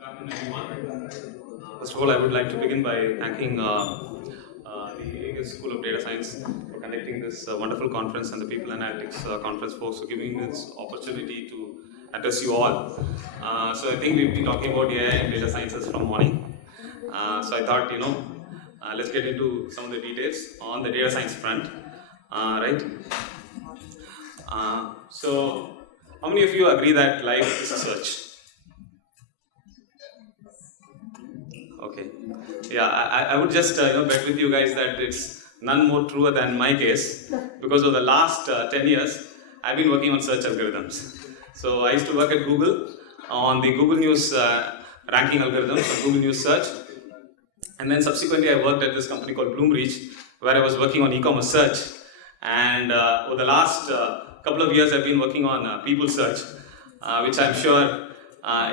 Good afternoon, everyone. First of all, I would like to begin by thanking the Aegis School of Data Science for conducting this wonderful conference and the People Analytics conference folks for giving me this opportunity to address you all. So I think we've been talking about AI and data sciences from morning. So I thought, let's get into some of the details on the data science front, right? So how many of you agree that life is a search? Okay. Yeah, I would just bet with you guys that it's none more true than my case, because of the last 10 years, I've been working on search algorithms. So I used to work at Google on the Google News ranking algorithms for Google News search, and then subsequently I worked at this company called Bloomreach, where I was working on e-commerce search. And over the last couple of years, I've been working on people search, which I'm sure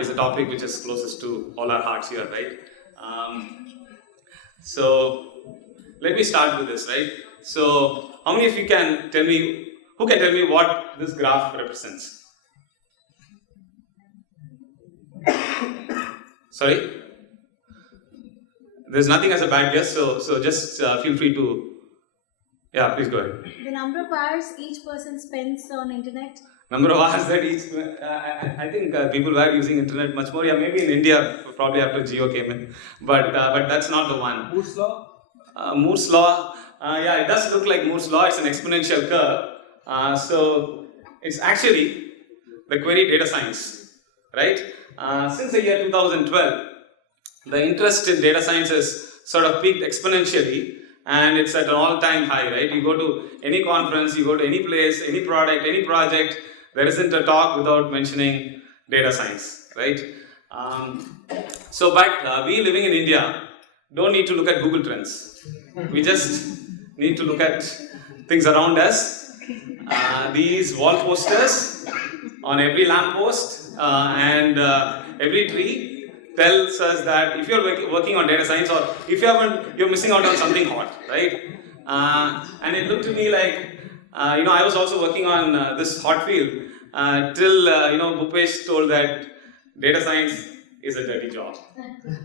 is a topic which is closest to all our hearts here, right? So let me start with this, right? So how many of you can tell me, who can tell me what this graph represents? Sorry? There's nothing as a bad guess, so just feel free to, yeah, please go ahead. The number of hours each person spends on internet. Number of hours that each, I think people were using internet much more. Yeah, maybe in India, probably after Geo came in, but that's not the one. Moore's law? Moore's law, yeah, it does look like Moore's law. It's an exponential curve. So it's actually the query data science, right? Since the year 2012, the interest in data science has sort of peaked exponentially, and it's at an all-time high, right? You go to any conference, you go to any place, any product, any project, there isn't a talk without mentioning data science, right? But we living in India don't need to look at Google Trends. We just need to look at things around us. These wall posters on every lamppost and every tree tells us that if you're working on data science, or if you haven't, you're missing out on something hot, right? And it looked to me like, I was also working on this hot field till Bhupesh told that data science is a dirty job,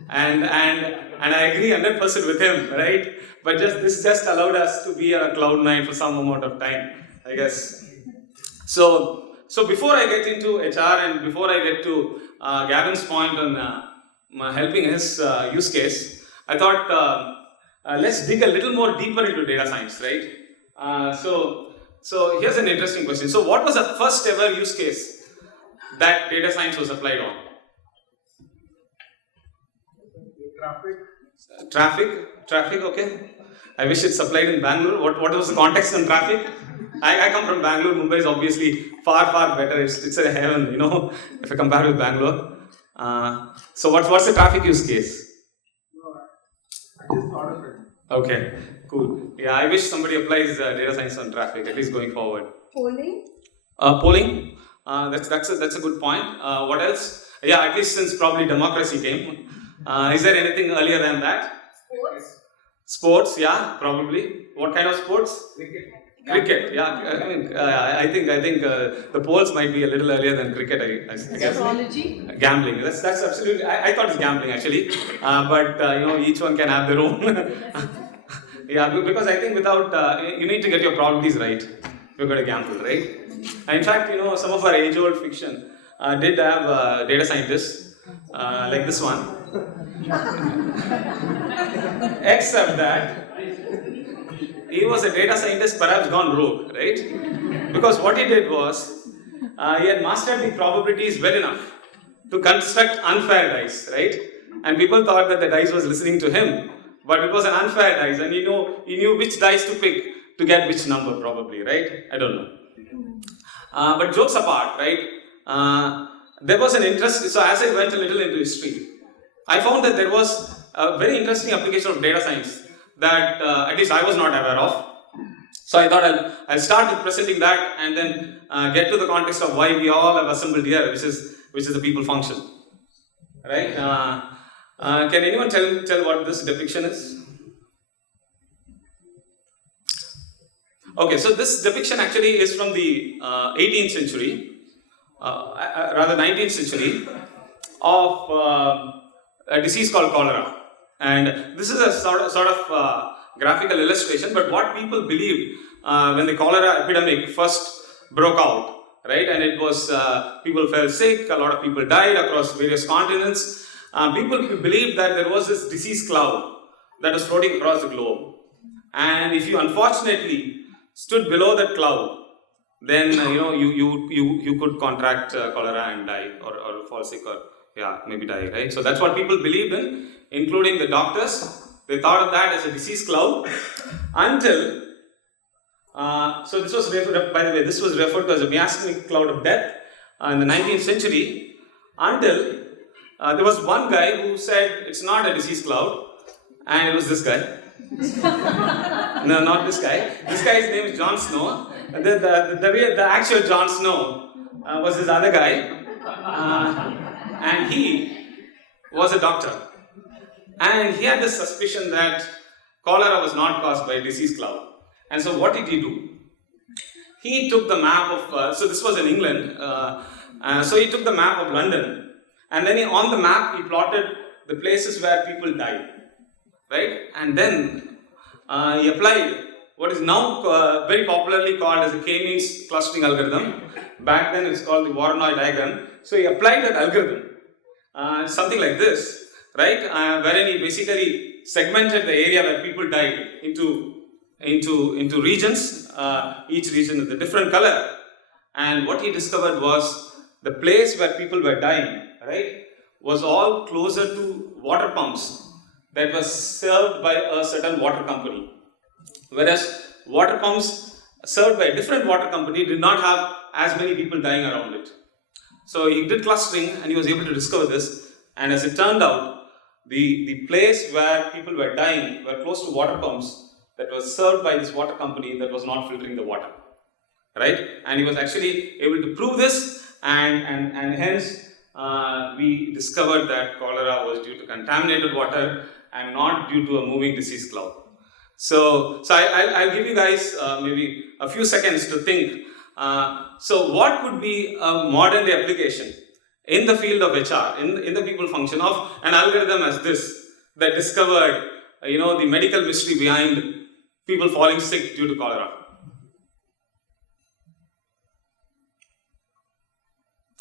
and I agree 100% with him, right? But this just allowed us to be on a cloud nine for some amount of time, I guess. So before I get into HR and before I get to Gavin's point on helping his use case, I thought let's dig a little more deeper into data science, right? So here's an interesting question. So what was the first ever use case that data science was applied on? Traffic, okay. I wish it's applied in Bangalore. What was the context on traffic? I come from Bangalore. Mumbai is obviously far better. It's a heaven, if I compare with Bangalore. So what's the traffic use case? I just thought of it. Okay, cool. Yeah, I wish somebody applies data science on traffic, at least going forward. Polling? Polling, that's a good point. What else? Yeah, at least since probably democracy came. Is there anything earlier than that? Sports, yeah, probably. What kind of sports? Cricket, yeah. I think the polls might be a little earlier than cricket. I guess. Astrology? Gambling. That's absolutely. I thought it's gambling actually, but each one can have their own. Yeah, because I think without you need to get your probabilities right. You're going to gamble, right? And in fact, some of our age-old fiction did have data scientists like this one, except that he was a data scientist, perhaps gone rogue, right? Because what he did was, he had mastered the probabilities well enough to construct unfair dice, right? And people thought that the dice was listening to him, but it was an unfair dice, and he knew which dice to pick to get which number, probably, right? I don't know. But jokes apart, right? There was an interest, so as I went a little into history, I found that there was a very interesting application of data science that at least I was not aware of. So I thought I'll start with presenting that and then get to the context of why we all have assembled here, which is the people function, right? Can anyone tell what this depiction is? Okay, so this depiction actually is from the 18th century, rather 19th century, of a disease called cholera. And this is a sort of graphical illustration, but what people believed when the cholera epidemic first broke out, right? And it was, people fell sick, a lot of people died across various continents. People believed that there was this disease cloud that was floating across the globe. And if you unfortunately stood below that cloud, then you could contract cholera and die, or fall sick, or maybe die, right? So that's what people believed in, including the doctors. They thought of that as a disease cloud until, so this was referred, by the way, this was referred to as a miasmic cloud of death in the 19th century, until there was one guy who said it's not a disease cloud, and it was this guy. No, not this guy. This guy's name is John Snow. The actual John Snow was this other guy, and he was a doctor. And he had this suspicion that cholera was not caused by a disease cloud. And so what did he do? He took the map of, so this was in England, so he took the map of London, and then on the map he plotted the places where people died, right? And then he applied what is now very popularly called as the K-means clustering algorithm. Back then it's called the Voronoi diagram. So he applied that algorithm, something like this, right? Wherein he basically segmented the area where people died into regions. Each region is a different color. And what he discovered was the place where people were dying, right, was all closer to water pumps that was served by a certain water company. Whereas water pumps served by a different water company did not have as many people dying around it. So he did clustering and he was able to discover this. And as it turned out, the place where people were dying were close to water pumps that was served by this water company that was not filtering the water, right? And he was actually able to prove this, and hence we discovered that cholera was due to contaminated water and not due to a moving disease cloud. So I'll give you guys maybe a few seconds to think. So what could be a modern day application in the field of HR, in the people function of an algorithm as this that discovered the medical mystery behind people falling sick due to cholera?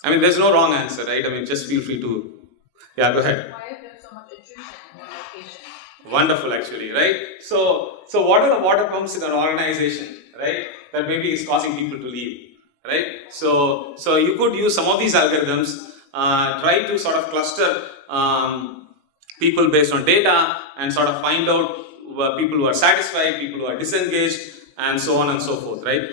I mean, there's no wrong answer, right? I mean, just feel free to, go ahead. Why is there so much intrusion in one location? Wonderful, actually, right? So what are the water pumps in an organization, right, that maybe is causing people to leave, right? So you could use some of these algorithms, try to sort of cluster people based on data and sort of find out people who are satisfied, people who are disengaged, and so on and so forth, right?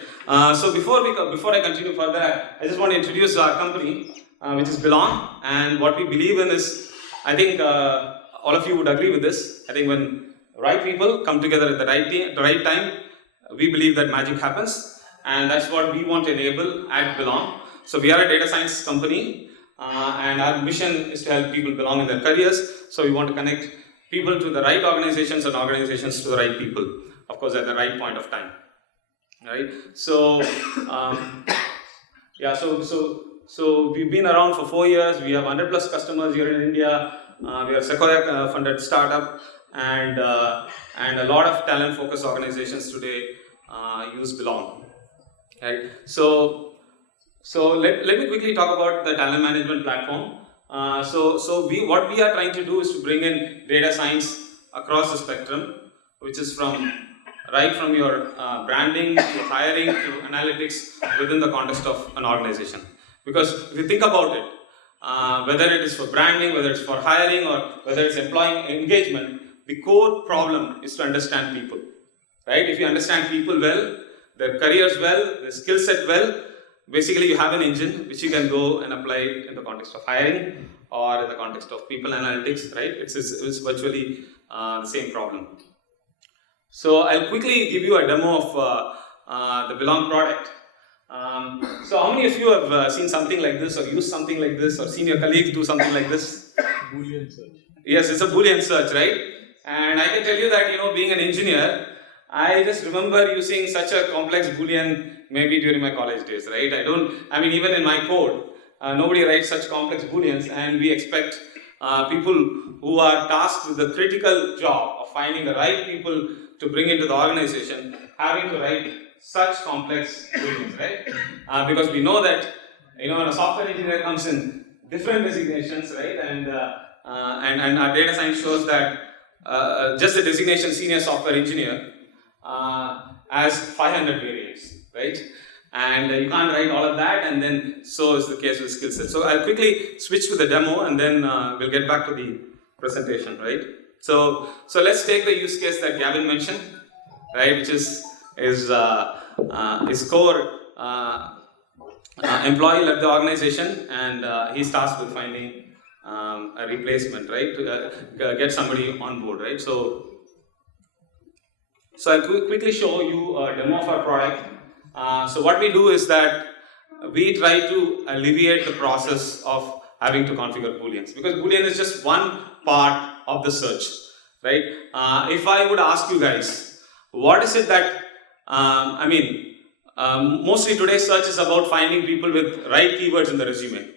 So before I continue further, I just want to introduce our company, which is Belong, and what we believe in is, I think all of you would agree with this. I think when right people come together at the right time, we believe that magic happens, and that's what we want to enable at Belong. So we are a data science company, and our mission is to help people belong in their careers. So we want to connect people to the right organizations and organizations to the right people, of course, at the right point of time, right? So so we've been around for 4 years. We have 100 plus customers here in India. We are a Sequoia funded startup, and a lot of talent focused organizations today use Belong, right? So let me quickly talk about the talent management platform. What we are trying to do is to bring in data science across the spectrum, which is right from your branding to hiring to analytics within the context of an organization. Because if you think about it, whether it is for branding, whether it's for hiring, or whether it's employee engagement, the core problem is to understand people, right? If you understand people well, their careers well, their skill set well, basically you have an engine which you can go and apply in the context of hiring or in the context of people analytics, right? It's virtually the same problem. So I'll quickly give you a demo of the Belong product. So how many of you have seen something like this, or used something like this, or seen your colleagues do something like this? Boolean search. Yes, it's a Boolean search, right? And I can tell you that, being an engineer, I just remember using such a complex Boolean maybe during my college days, right? Even in my code, nobody writes such complex booleans, and we expect people who are tasked with the critical job of finding the right people to bring into the organization having to write such complex booleans, right? Because we know that when a software engineer comes in different designations, right, and our data science shows that just the designation senior software engineer has 500 variants, right? And you can't write all of that, and then so is the case with skill set. So I'll quickly switch to the demo, and then we'll get back to the presentation, right? So let's take the use case that Gavin mentioned, right, which is core employee left the organization, and he's tasked with finding a replacement, right, to get somebody on board, right? So I'll quickly show you a demo of our product. So what we do is that we try to alleviate the process of having to configure booleans, because boolean is just one part of the search, right? If I would ask you guys, what is it that mostly today's search is about finding people with right keywords in the resume.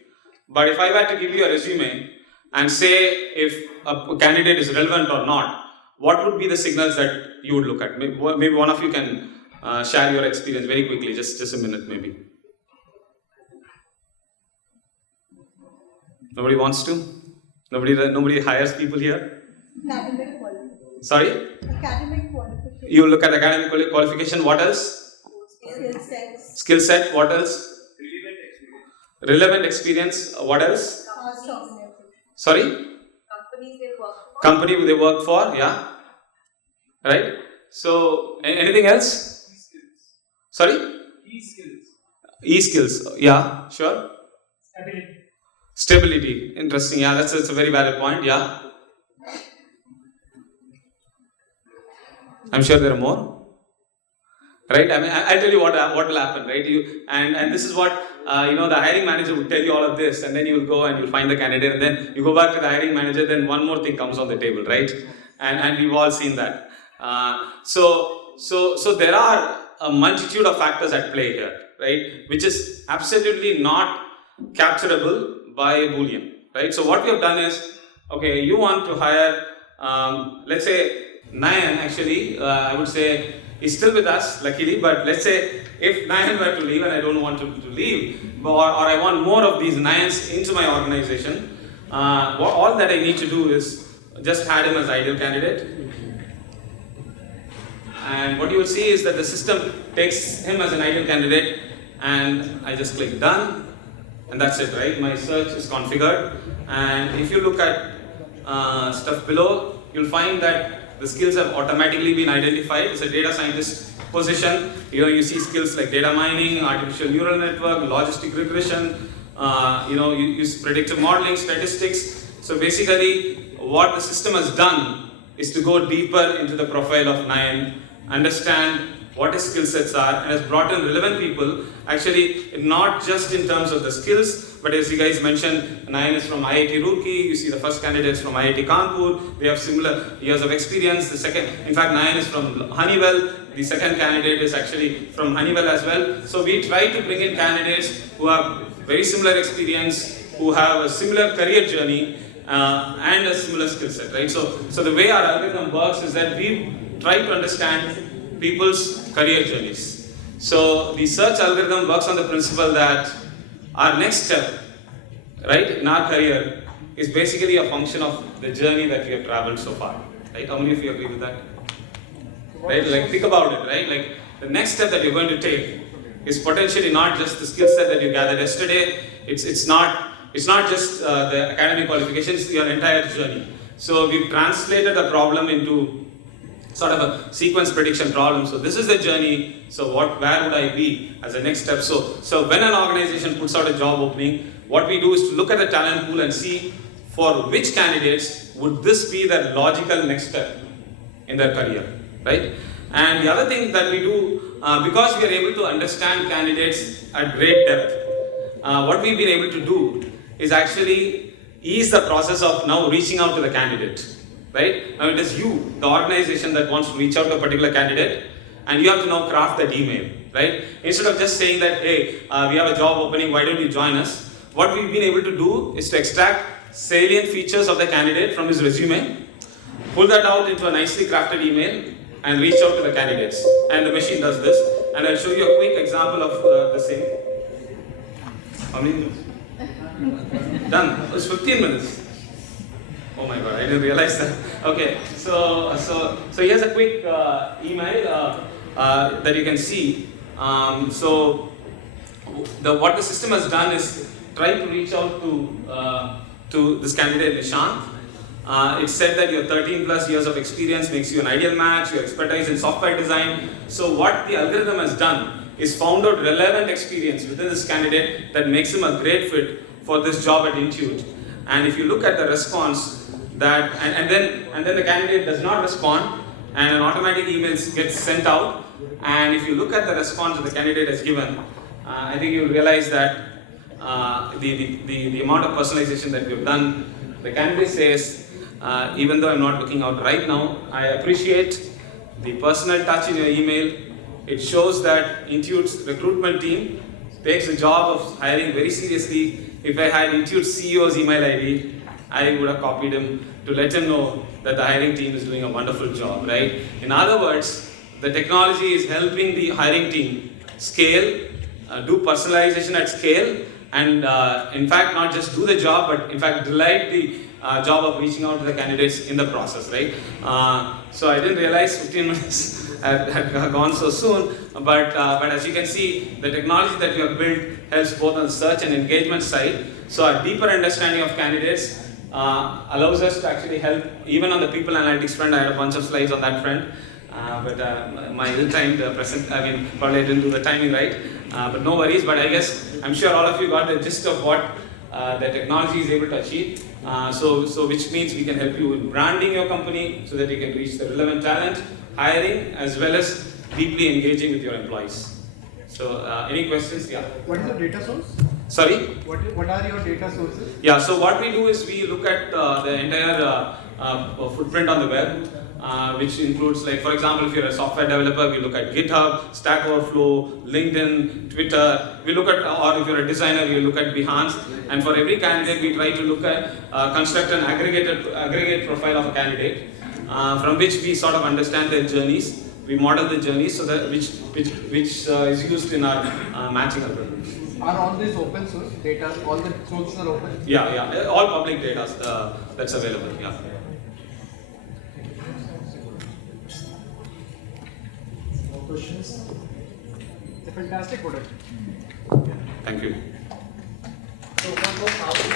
But if I were to give you a resume and say if a candidate is relevant or not, what would be the signals that you would look at? Maybe one of you can share your experience very quickly, just a minute maybe. Nobody wants to? Nobody hires people here? Academic qualification. Sorry? Academic qualification. You look at academic qualification, what else? Skill sets. Skill set, what else? Relevant experience, what else? Sorry? Company they work for, yeah. Right? So, anything else? Sorry? E-skills, yeah, sure. Stability, interesting, yeah, that's a very valid point, yeah. I'm sure there are more. Right? I'll tell you what will happen, right? And this is what the hiring manager would tell you all of this, and then you will go and you'll find the candidate, and then you go back to the hiring manager, then one more thing comes on the table, right? And we've all seen that. So there are a multitude of factors at play here, right? Which is absolutely not capturable by a boolean, right? So what we have done is, okay, you want to hire, let's say Nayan actually, I would say, is still with us, luckily, but let's say if Nayan were to leave, and I don't want to leave, or I want more of these Nayans into my organization, all that I need to do is just add him as ideal candidate. And what you will see is that the system takes him as an ideal candidate, and I just click done, and that's it, right? My search is configured, and if you look at stuff below, you'll find that the skills have automatically been identified. It's a data scientist position. You see skills like data mining, artificial neural network, logistic regression, you use predictive modeling, statistics. So basically, what the system has done is to go deeper into the profile of Nayan, understand what his skill sets are, and has brought in relevant people, actually not just in terms of the skills, but as you guys mentioned, Nayan is from IIT Roorkee, you see the first candidate is from IIT Kanpur, they have similar years of experience. The second, in fact, Nayan is from Honeywell, the second candidate is actually from Honeywell as well. So we try to bring in candidates who have very similar experience, who have a similar career journey, and a similar skill set, right? So the way our algorithm works is that we try to understand people's career journeys. So the search algorithm works on the principle that our next step, right, in our career is basically a function of the journey that we have traveled so far, right? How many of you agree with that? Right? Like, think about it, right? Like, the next step that you're going to take is potentially not just the skill set that you gathered yesterday. It's not just the academic qualifications, it's your entire journey. So we've translated the problem into sort of a sequence prediction problem. So this is the journey. So where would I be as a next step? So when an organization puts out a job opening, what we do is to look at the talent pool and see for which candidates would this be the logical next step in their career, right? And the other thing that we do, because we are able to understand candidates at great depth, what we've been able to do is actually ease the process of now reaching out to the candidate. Right? Now it is you, the organization, that wants to reach out to a particular candidate, and you have to now craft that email, right? Instead of just saying that, hey, we have a job opening, why don't you join us? what we've been able to do is to extract salient features of the candidate from his resume, pull that out into a nicely crafted email, and reach out to the candidates. And the machine does this. And I'll show you a quick example of the same. How many minutes? Done. It was 15 minutes. Oh my god, I didn't realize that. Okay, so here's a quick email that you can see. What the system has done is try to reach out to this candidate Nishant. It said that your 13 plus years of experience makes you an ideal match, your expertise in software design. So what the algorithm has done is found out relevant experience within this candidate that makes him a great fit for this job at Intuit. And if you look at the response, and then the candidate does not respond, and an automatic email gets sent out. And if you look at the response that the candidate has given, I think you'll realize that the amount of personalization that we've done. The candidate says, even though I'm not looking out right now, I appreciate the personal touch in your email. It shows that Intuit's recruitment team takes the job of hiring very seriously. If I had Intuit's CEO's email ID, I would have copied him to let him know that the hiring team is doing a wonderful job, right? In other words, the technology is helping the hiring team scale, do personalization at scale, and in fact, not just do the job, but in fact, delight the job of reaching out to the candidates in the process, right? So I didn't realize 15 minutes had gone so soon, but as you can see, the technology that we have built helps both on the search and engagement side. So a deeper understanding of candidates allows us to actually help, even on the people analytics front. I had a bunch of slides on that front, but my ill-timed probably I didn't do the timing right, but no worries. But I guess, I'm sure all of you got the gist of what the technology is able to achieve. So which means we can help you in branding your company so that you can reach the relevant talent, hiring, as well as deeply engaging with your employees. So any questions? Yeah. What is the data source? Sorry? What are your data sources? Yeah, so what we do is we look at the entire footprint on the web, which includes, like, for example, if you're a software developer, we look at GitHub, Stack Overflow, LinkedIn, Twitter. We look at, or if you're a designer, we look at Behance. And for every candidate, we try to look at, construct an aggregate profile of a candidate, from which we sort of understand their journeys. We model the journeys so that which is used in our matching algorithms. Are all these open source data? All the sources are open? Yeah, all public data that's available. Yeah. More questions? It's a fantastic product. Thank you. So, how do we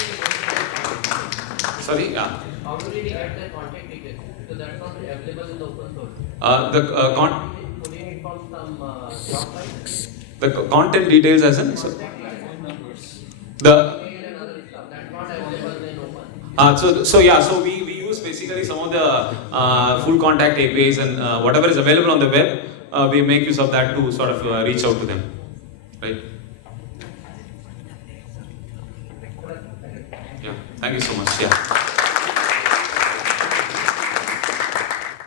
Sorry. Yeah. how do we get the contact details? So that's not available in the open source. Putting it from some job site. The content details as in the Mail and other stuff. That's not available in open. so we use basically some of the full contact APIs and whatever is available on the web, we make use of that to sort of reach out to them, right? Yeah, thank you so much. Yeah.